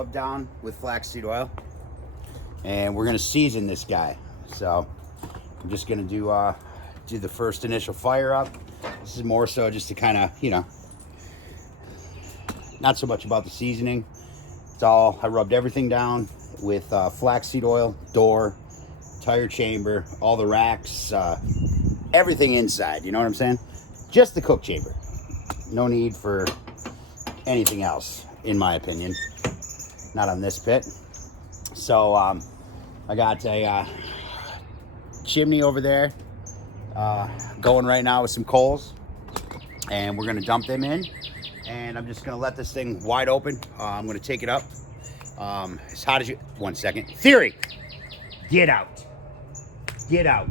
rubbed down with flaxseed oil. And we're gonna season this guy. So I'm just gonna do the first initial fire up. This is more so just to kind of, you know, not so much about the seasoning. It's all, I rubbed everything down with flaxseed oil, door, tire chamber, all the racks, everything inside, you know what I'm saying? Just the cook chamber. No need for anything else, in my opinion. Not on this pit. So I got a chimney over there going right now with some coals, and we're gonna dump them in, and I'm just gonna let this thing wide open. I'm gonna take it up as hot as you, 1 second. Theory, get out. Get out.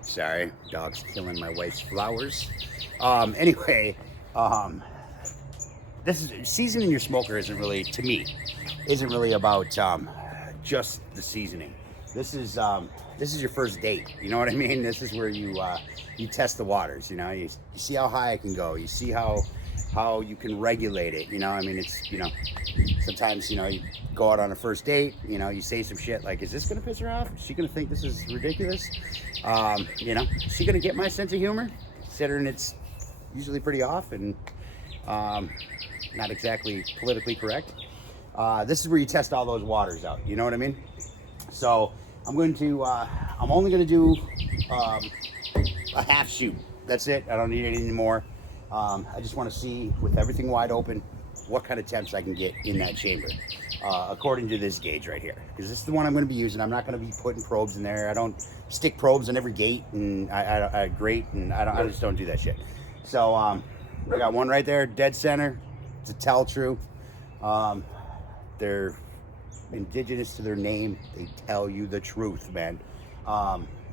Sorry, dog's killing my wife's flowers. Anyway, this is, seasoning your smoker isn't really, to me, isn't really about just the seasoning. This is your first date. You know what I mean? This is where you test the waters. You know, you see how high it can go. You see how you can regulate it. You know, I mean, it's, you know, sometimes, you know, you go out on a first date. You know, you say some shit like, "Is this gonna piss her off? Is she gonna think this is ridiculous? You know, is she gonna get my sense of humor?" Considering it's usually pretty off and not exactly politically correct. This is where you test all those waters out. You know what I mean? So I'm going to, I'm only going to do a half shoot. That's it. I don't need it anymore. I just want to see, with everything wide open, what kind of temps I can get in that chamber, according to this gauge right here. Because this is the one I'm going to be using. I'm not going to be putting probes in there. I don't stick probes in every gate and I grate, and I just don't do that shit. So I got one right there, dead center. It's a tell true. They're indigenous to their name. They tell you the truth, man,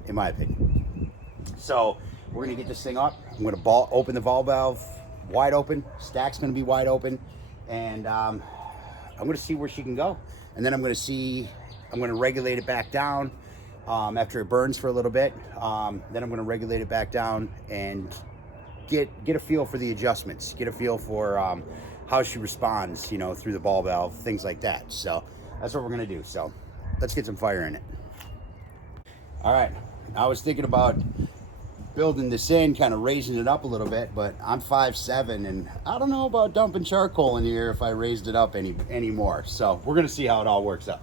in my opinion. So we're gonna get this thing up. I'm gonna open the ball valve wide open. Stack's gonna be wide open, and I'm gonna see where she can go. And then I'm gonna regulate it back down after it burns for a little bit. Then I'm gonna regulate it back down and get a feel for the adjustments. Get a feel for how she responds, you know, through the ball valve, things like that. So that's what we're gonna do. So let's get some fire in it. All right, I was thinking about building this in, kind of raising it up a little bit, but I'm 5'7", and I don't know about dumping charcoal in here if I raised it up any more. So we're gonna see how it all works out.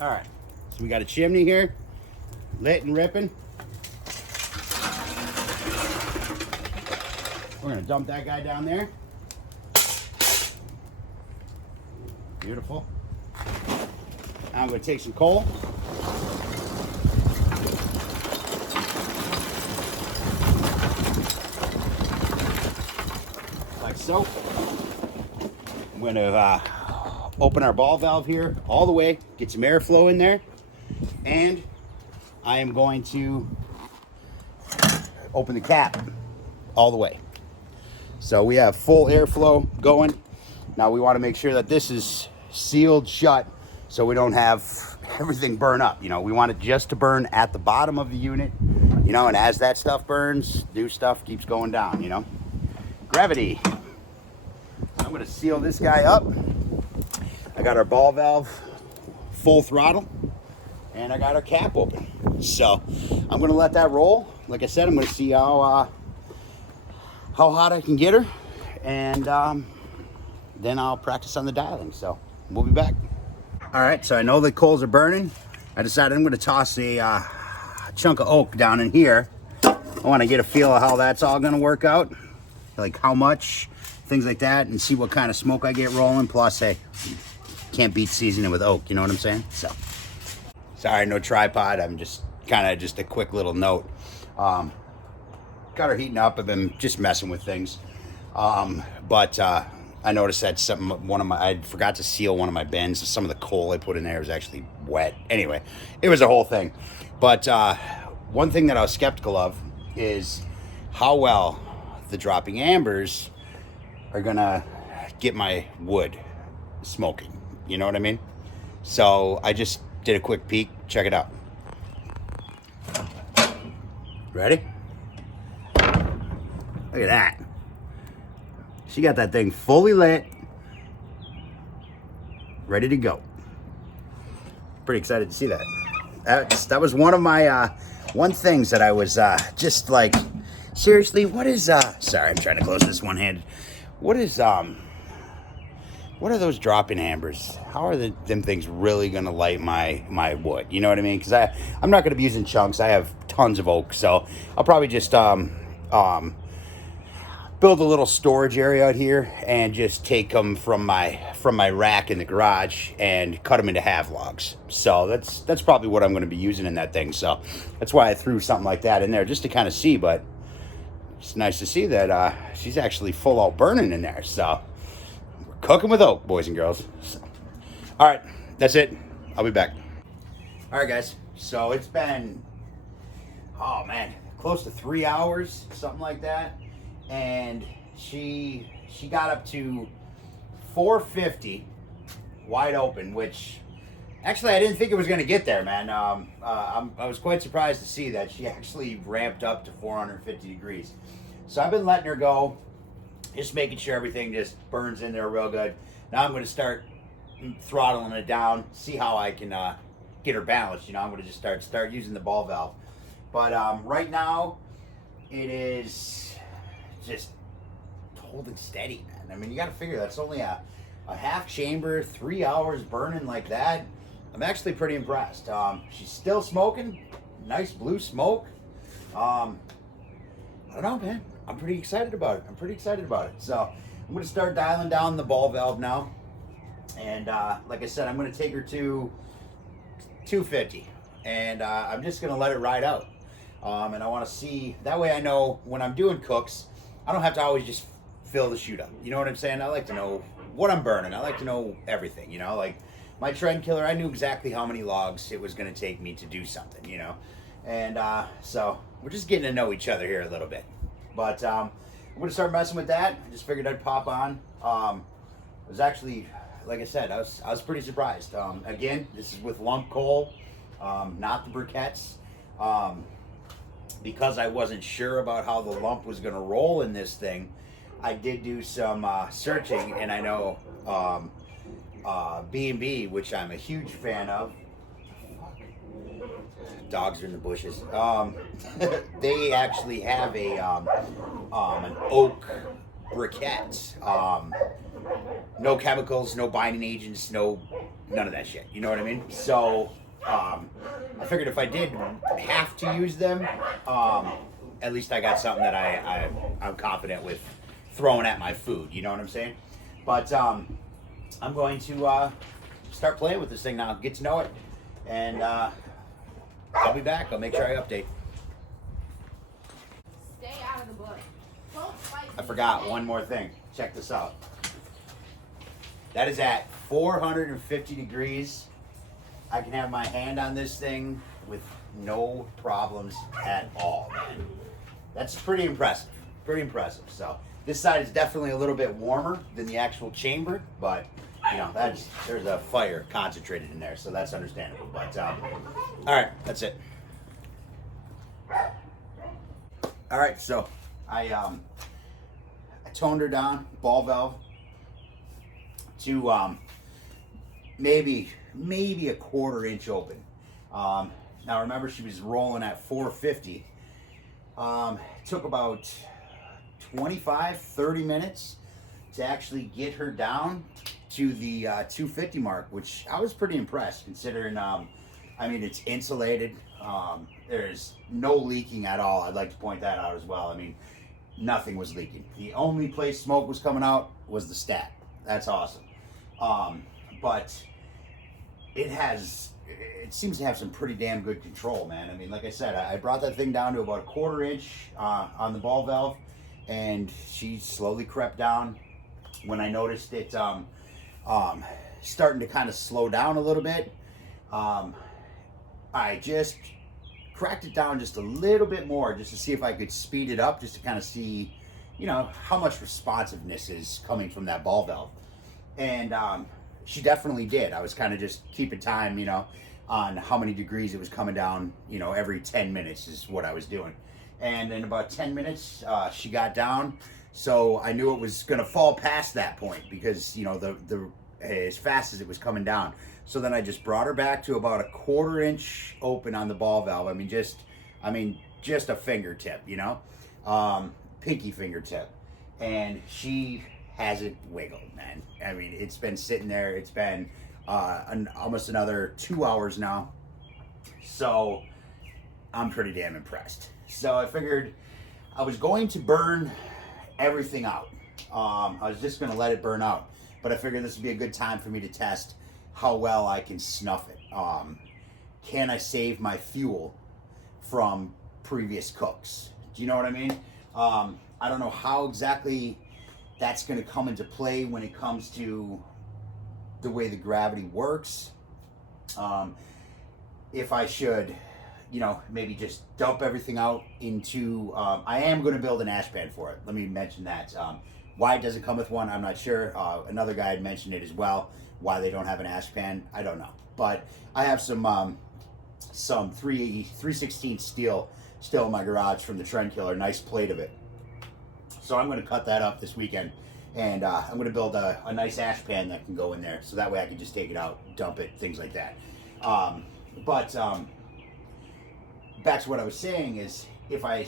All right, so we got a chimney here, lit and ripping. We're gonna dump that guy down there. Beautiful. Now I'm gonna take some coal. Like so. I'm gonna open our ball valve here all the way, get some airflow in there, and I am going to open the cap all the way. So we have full airflow going. Now we want to make sure that this is sealed shut so we don't have everything burn up. You know, we want it just to burn at the bottom of the unit, you know, and as that stuff burns, new stuff keeps going down, you know. Gravity. I'm going to seal this guy up. I got our ball valve full throttle, and I got our cap open. So I'm going to let that roll. Like I said, I'm going to see how hot I can get her, and then I'll practice on the dialing. So we'll be back. All right, so I know the coals are burning. I decided I'm going to toss a chunk of oak down in here. I want to get a feel of how that's all going to work out, like how much, things like that, and see what kind of smoke I get rolling. Plus, hey, can't beat seasoning with oak, you know what I'm saying? So sorry, no tripod. I'm just a quick little note. Got her heating up. I've been just messing with things, but I noticed that I forgot to seal one of my bins. Some of the coal I put in there was actually wet. Anyway, it was a whole thing. But one thing that I was skeptical of is how well the dropping ambers are gonna get my wood smoking. You know what I mean? So I just did a quick peek. Check it out. Ready? Look at that. She got that thing fully lit, ready to go. Pretty excited to see that. That was one of my one things that I was just like, seriously, what is sorry, I'm trying to close this one-handed. What are those drop-in hammers? How are them things really gonna light my wood? You know what I mean? Because I'm not gonna be using chunks. I have tons of oak, so I'll probably just build a little storage area out here and just take them from my rack in the garage and cut them into half logs. So that's probably what I'm going to be using in that thing. So that's why I threw something like that in there, just to kind of see. But it's nice to see that she's actually full out burning in there. So we're cooking with oak, boys and girls. So, all right, that's it. I'll be back. All right, guys. So it's been, oh man, close to 3 hours, something like that. And she got up to 450 wide open, which actually I didn't think it was going to get there, man. I was quite surprised to see that she actually ramped up to 450 degrees. So I've been letting her go, just making sure everything just burns in there real good. Now I'm going to start throttling it down, see how I can get her balanced. You know, I'm going to just start using the ball valve. But right now it is just holding steady, man. I mean, you got to figure that's only a half chamber, 3 hours burning like that. I'm actually pretty impressed. She's still smoking, nice blue smoke. I don't know, man. I'm pretty excited about it. So I'm going to start dialing down the ball valve now. And like I said, I'm going to take her to 250. And I'm just going to let it ride out. And I want to see, that way I know when I'm doing cooks, I don't have to always just fill the chute up. You know what I'm saying? I like to know what I'm burning. I like to know everything, you know? Like my trend killer, I knew exactly how many logs it was going to take me to do something, you know? And so we're just getting to know each other here a little bit. But I'm going to start messing with that. I just figured I'd pop on. It was actually, like I said, I was pretty surprised. Again, this is with lump coal, not the briquettes. Because I wasn't sure about how the lump was going to roll in this thing, I did do some searching, and I know B&B, which I'm a huge fan of. Dogs are in the bushes. They actually have an oak briquette. No chemicals, no binding agents, none of that shit. You know what I mean? So I figured if I did have to use them, at least I got something that I'm confident with throwing at my food. You know what I'm saying? But I'm going to start playing with this thing now, get to know it, and I'll be back. I'll make sure I update. Stay out of the bush. Don't fight. I forgot one more thing. Check this out. That is at 450 degrees. I can have my hand on this thing with no problems at all, man. That's pretty impressive. So this side is definitely a little bit warmer than the actual chamber, but you know, there's a fire concentrated in there, so that's understandable. But all right, that's it. All right, so I toned her down, ball valve, to maybe a 1/4 inch open. Now remember, she was rolling at 450. It took about 25-30 minutes to actually get her down to the 250 mark, which I was pretty impressed considering, I mean, it's insulated. There's no leaking at all. I'd like to point that out as well. I mean, nothing was leaking. The only place smoke was coming out was the stack. That's awesome. But it seems to have some pretty damn good control, man. I mean, like I said, I brought that thing down to about a 1/4 inch on the ball valve, and she slowly crept down. When I noticed it starting to kind of slow down a little bit, I just cracked it down just a little bit more just to see if I could speed it up, just to kind of see, you know, how much responsiveness is coming from that ball valve. And she definitely did. I was kind of just keeping time, you know, on how many degrees it was coming down, you know, every 10 minutes is what I was doing. And in about 10 minutes, she got down. So I knew it was going to fall past that point because, you know, the as fast as it was coming down. So then I just brought her back to about a 1/4 inch open on the ball valve. I mean, just a fingertip, you know, pinky fingertip. And she hasn't wiggled, man. I mean, it's been sitting there. It's been almost another 2 hours now. So I'm pretty damn impressed. So I figured I was going to burn everything out. I was just going to let it burn out. But I figured this would be a good time for me to test how well I can snuff it. Can I save my fuel from previous cooks? Do you know what I mean? I don't know how exactly that's going to come into play when it comes to the way the gravity works. If I should, you know, maybe just dump everything out into, I am going to build an ash pan for it. Let me mention that. Why it doesn't come with one, I'm not sure. Another guy had mentioned it as well. Why they don't have an ash pan, I don't know. But I have some 3/16 steel still in my garage from the Trend Killer. Nice plate of it. So I'm going to cut that up this weekend. And I'm going to build a nice ash pan that can go in there. So that way I can just take it out, dump it, things like that. But back to what I was saying is if I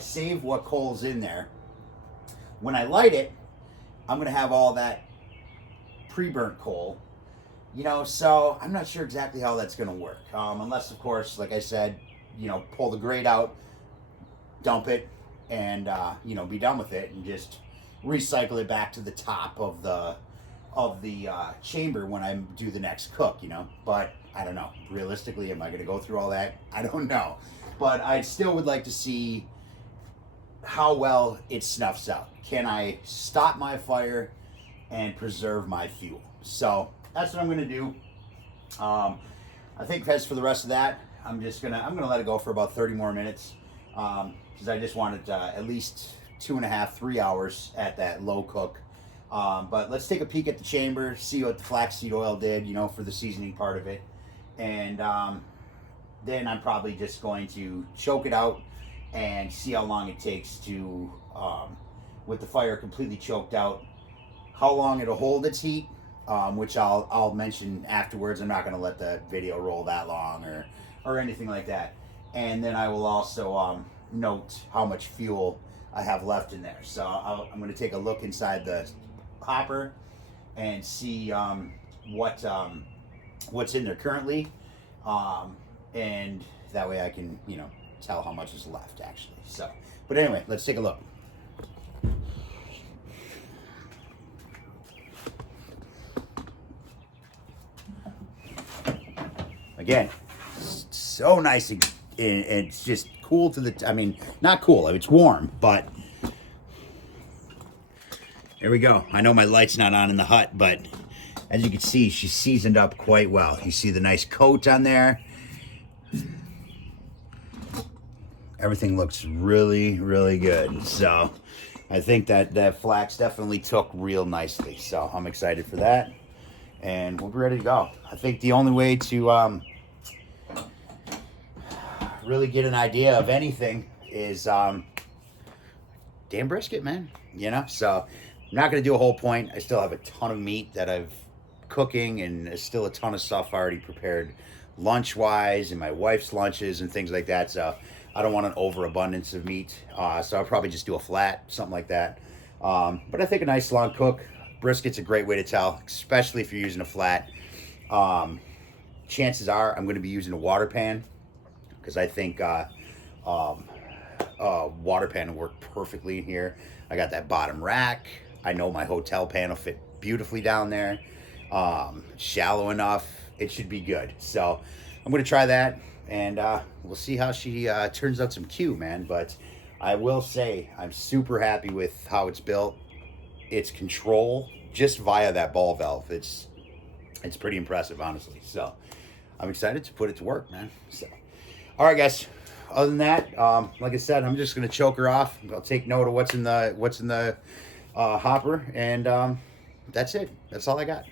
save what coal's in there, when I light it, I'm going to have all that pre-burnt coal, you know, so I'm not sure exactly how that's going to work. Unless, of course, like I said, you know, pull the grate out, dump it, and, you know, be done with it and just recycle it back to the top of the chamber when I do the next cook, you know. But I don't know. Realistically, am I going to go through all that? I don't know. But I still would like to see how well it snuffs out. Can I stop my fire and preserve my fuel? So that's what I'm going to do. I think as for the rest of that, I'm gonna let it go for about 30 more minutes because I just wanted at least 2.5, 3 hours at that low cook. But let's take a peek at the chamber, see what the flaxseed oil did, you know, for the seasoning part of it. And then I'm probably just going to choke it out and see how long it takes to, with the fire completely choked out, how long it'll hold its heat, which I'll mention afterwards. I'm not going to let the video roll that long or anything like that. And then I will also note how much fuel I have left in there. So I'm going to take a look inside the hopper and see what's in there currently, and that way I can, you know, tell how much is left actually. So, but anyway, let's take a look. Again, so nice and it's just cool to the, I mean, not cool, it's warm, but there we go. I know my light's not on in the hut, but as you can see, she's seasoned up quite well. You see the nice coat on there. Everything looks really, really good. So I think that flax definitely took real nicely. So I'm excited for that. And we'll be ready to go. I think the only way to really get an idea of anything is damn brisket, man. You know, so I'm not going to do a whole point. I still have a ton of meat that I've cooking, and there's still a ton of stuff already prepared lunch-wise and my wife's lunches and things like that. So I don't want an overabundance of meat. So I'll probably just do a flat, something like that. But I think a nice long cook. Brisket's a great way to tell, especially if you're using a flat. Chances are I'm going to be using a water pan because I think water pan will work perfectly in here. I got that bottom rack. I know my hotel pan will fit beautifully down there. Shallow enough. It should be good. So I'm going to try that, and we'll see how she turns out some Q, man. But I will say I'm super happy with how it's built. Its control just via that ball valve. It's pretty impressive, honestly. So I'm excited to put it to work, man. So, all right, guys. Other than that, like I said, I'm just gonna choke her off. I'll take note of what's in the hopper, and that's it. That's all I got.